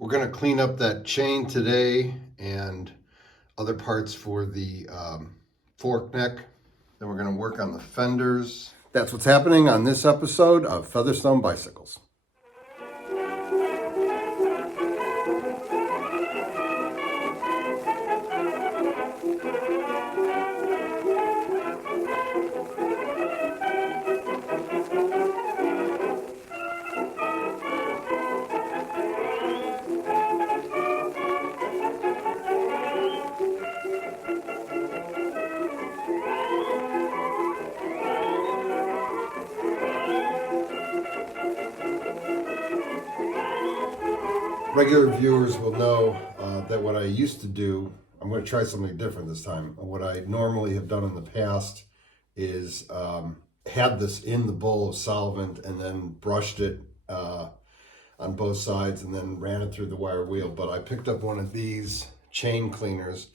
We're going to clean up that chain today and other parts for the fork neck. Then we're going to work on the fenders. That's what's happening on this episode of Featherstone Bicycles. Regular viewers will know that what I used to do, I'm going to try something different this time. What I normally have done in the past is had this in the bowl of solvent and then brushed it on both sides and then ran it through the wire wheel. But I picked up one of these chain cleaners.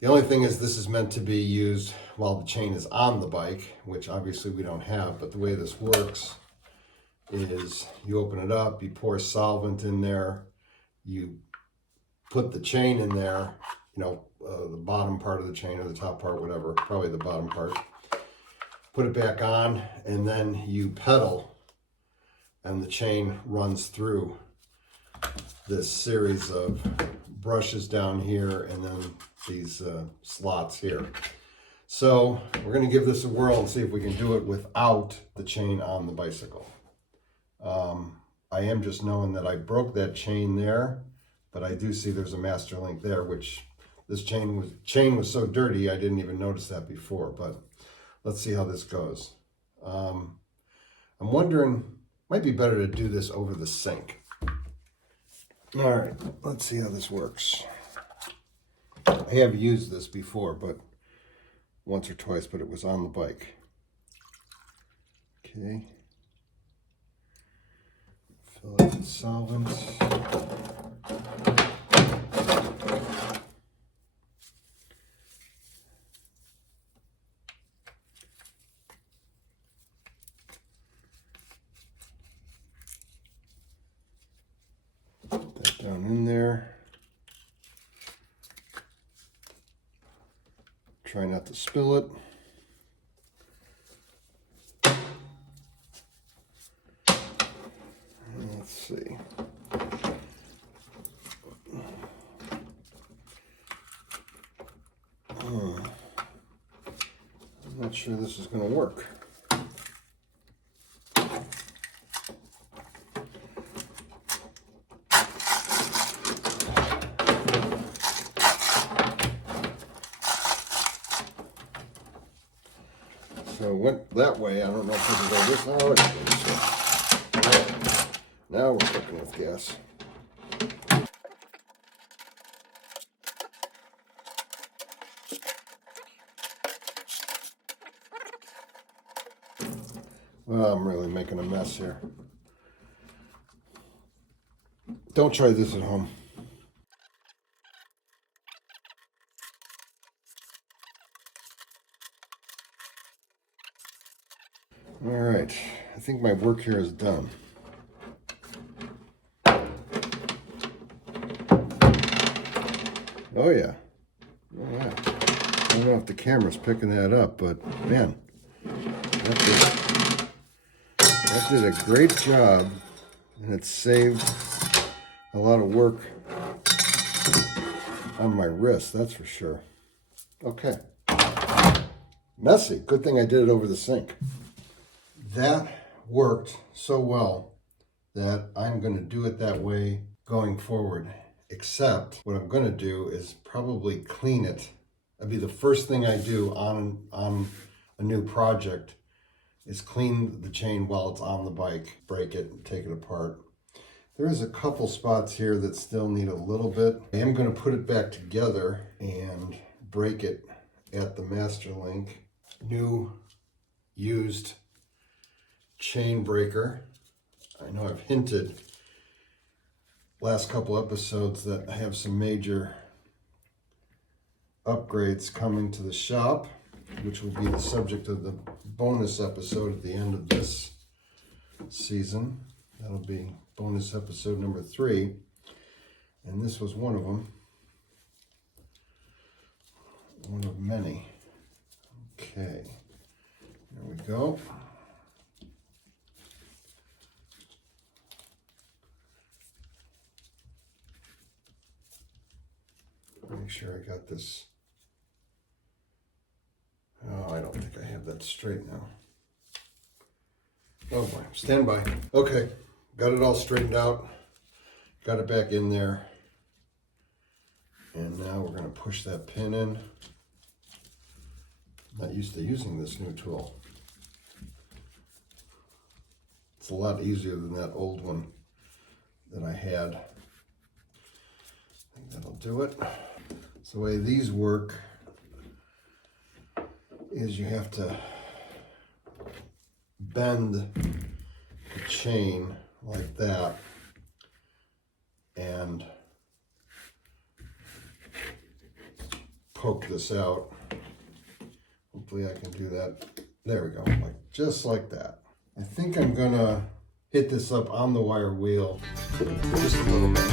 The only thing is this is meant to be used while the chain is on the bike, which obviously we don't have. But the way this works is you open it up, you pour solvent in there, you put the chain in there, the bottom part of the chain or the top part, whatever, probably the bottom part. Put it back on, and then you pedal, and the chain runs through this series of brushes down here and then these slots here. So we're going to give this a whirl and see if we can do it without the chain on the bicycle. I am just knowing that I broke that chain there, but I do see there's a master link there, which this chain was so dirty I didn't even notice that before. But let's see how this goes. I'm wondering, might be better to do this over the sink. All right, let's see how this works. I have used this before, but once or twice, but it was on the bike. Okay. Fill it with solvent. Put that down in there. Try not to spill it. Let's see. I'm not sure this is going to work. So it went that way. I don't know if we can go this. Oh, it goes. Now we're cooking with gas. Well, I'm really making a mess here. Don't try this at home. All right, I think my work here is done. Oh yeah. Oh yeah. I don't know if the camera's picking that up, but man, that did a great job, and it saved a lot of work on my wrist, that's for sure. Okay. Messy. Good thing I did it over the sink. That worked so well that I'm going to do it that way going forward. Except what I'm going to do is probably clean it. That'd be the first thing I do on a new project is clean the chain while it's on the bike, break it, and take it apart. There is a couple spots here that still need a little bit. I am going to put it back together and break it at the master link. New used chain breaker. I know I've hinted last couple episodes that I have some major upgrades coming to the shop, which will be the subject of the bonus episode at the end of this season. That'll be bonus episode number 3. And this was one of them. One of many. Okay, there we go. Make sure I got this. Oh, I don't think I have that straight now. Oh boy, stand by. Okay, got it all straightened out. Got it back in there. And now we're going to push that pin in. Not used to using this new tool. It's a lot easier than that old one that I had. I think that'll do it. So the way these work is you have to bend the chain like that and poke this out. Hopefully I can do that. There we go, like just like that. I think I'm gonna hit this up on the wire wheel just a little bit.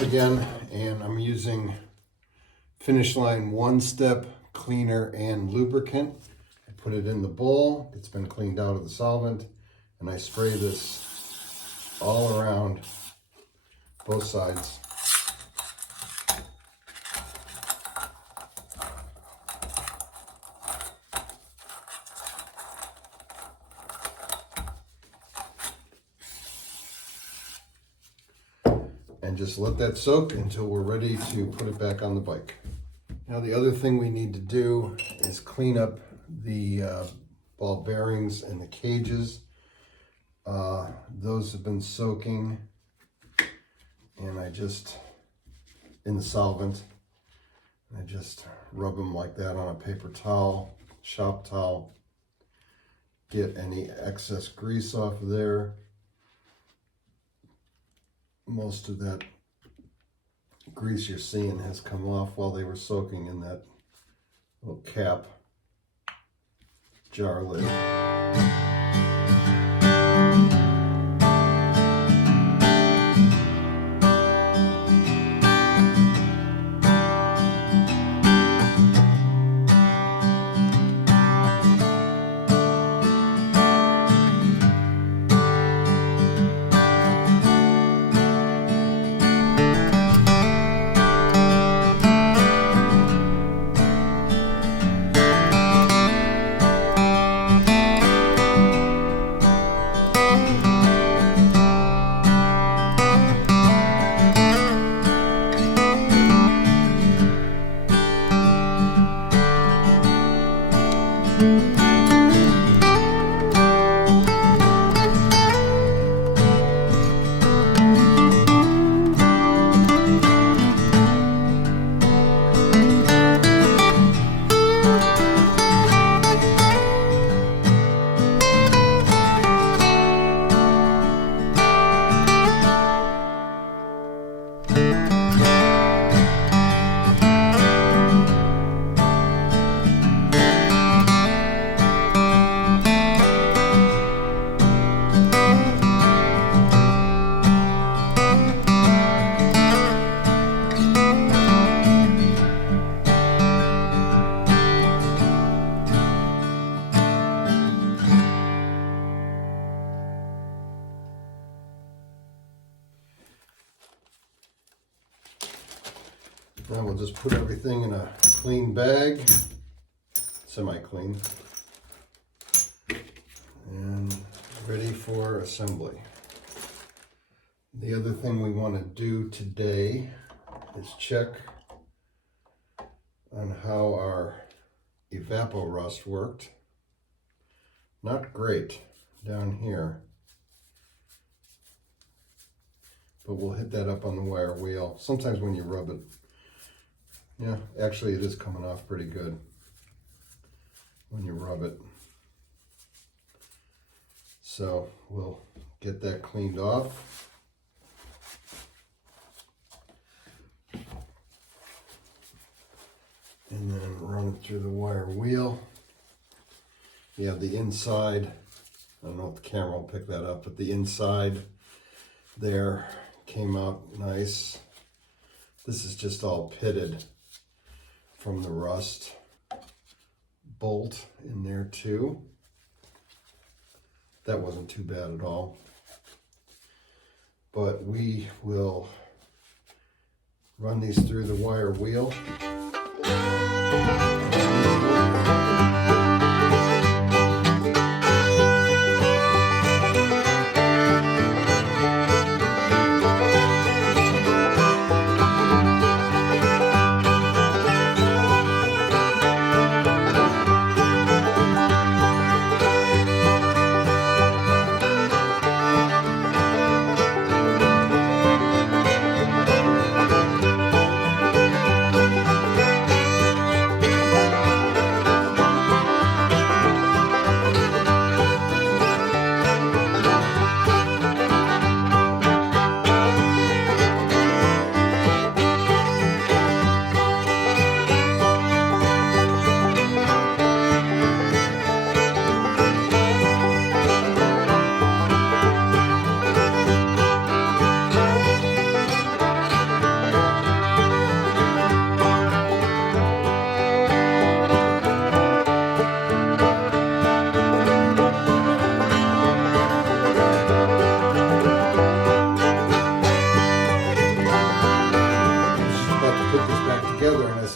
Again, and I'm using Finish Line One Step Cleaner and Lubricant. I put it in the bowl. It's been cleaned out of the solvent, and I spray this all around both sides. And just let that soak until we're ready to put it back on the bike. Now the other thing we need to do is clean up the ball bearings and the cages. Those have been soaking, and I just, in the solvent, I just rub them like that on a paper towel, shop towel, get any excess grease off of there. Most of that grease you're seeing has come off while they were soaking in that little cap jar lid. Now we'll just put everything in a clean bag, semi-clean, and ready for assembly. The other thing we want to do today is check on how our evapo-rust worked. Not great down here, but we'll hit that up on the wire wheel. Sometimes when you rub it, yeah, actually it is coming off pretty good when you rub it. So we'll get that cleaned off. And then run it through the wire wheel. Yeah, the inside, I don't know if the camera will pick that up, but the inside there came out nice. This is just all pitted from the rust. Bolt in there too. That wasn't too bad at all. But we will run these through the wire wheel.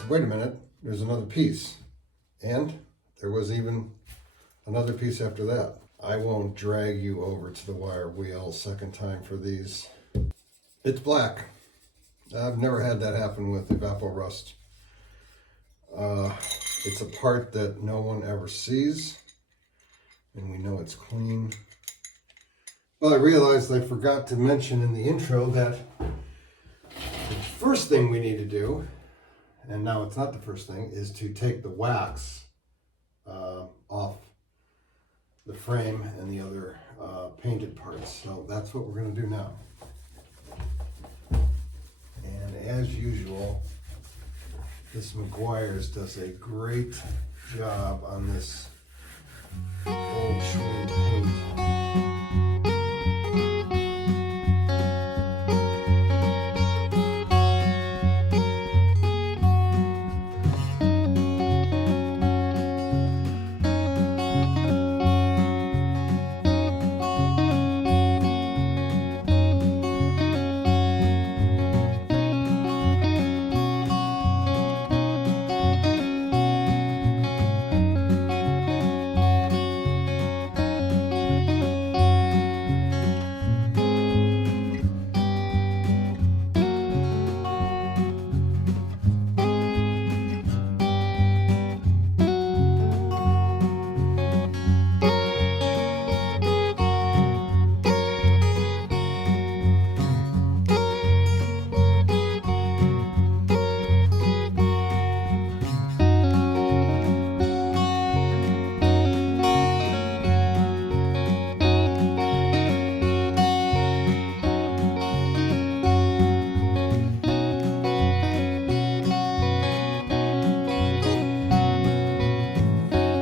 Wait a minute, there's another piece. And there was even another piece after that. I won't drag you over to the wire wheel second time for these. It's black. I've never had that happen with evapo-rust. It's a part that no one ever sees, and we know it's clean. Well, I realized I forgot to mention in the intro that the first thing we need to do, and now it's not the first thing, is to take the wax off the frame and the other painted parts. So that's what we're going to do now. And as usual, this Meguiar's does a great job on this old sheen paint.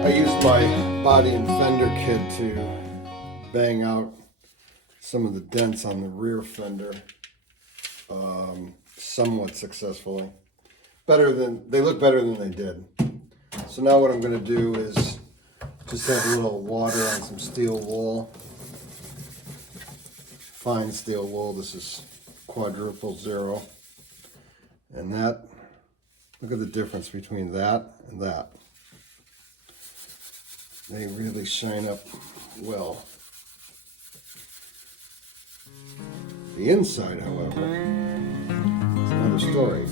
I used my body and fender kit to bang out some of the dents on the rear fender somewhat successfully. They look better than they did. So now what I'm going to do is just have a little water on some steel wool. Fine steel wool. This is quadruple zero. And that Look at the difference between that and that. They really shine up well. The inside, however, is another story.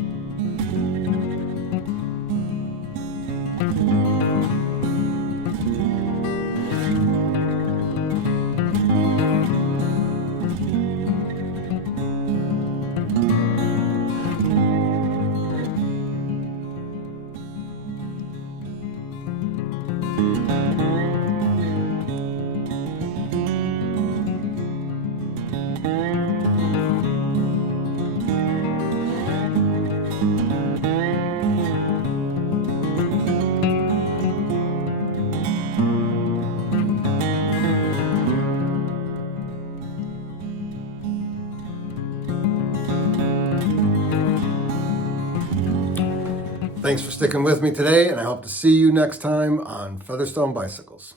Thanks for sticking with me today, and I hope to see you next time on Featherstone Bicycles.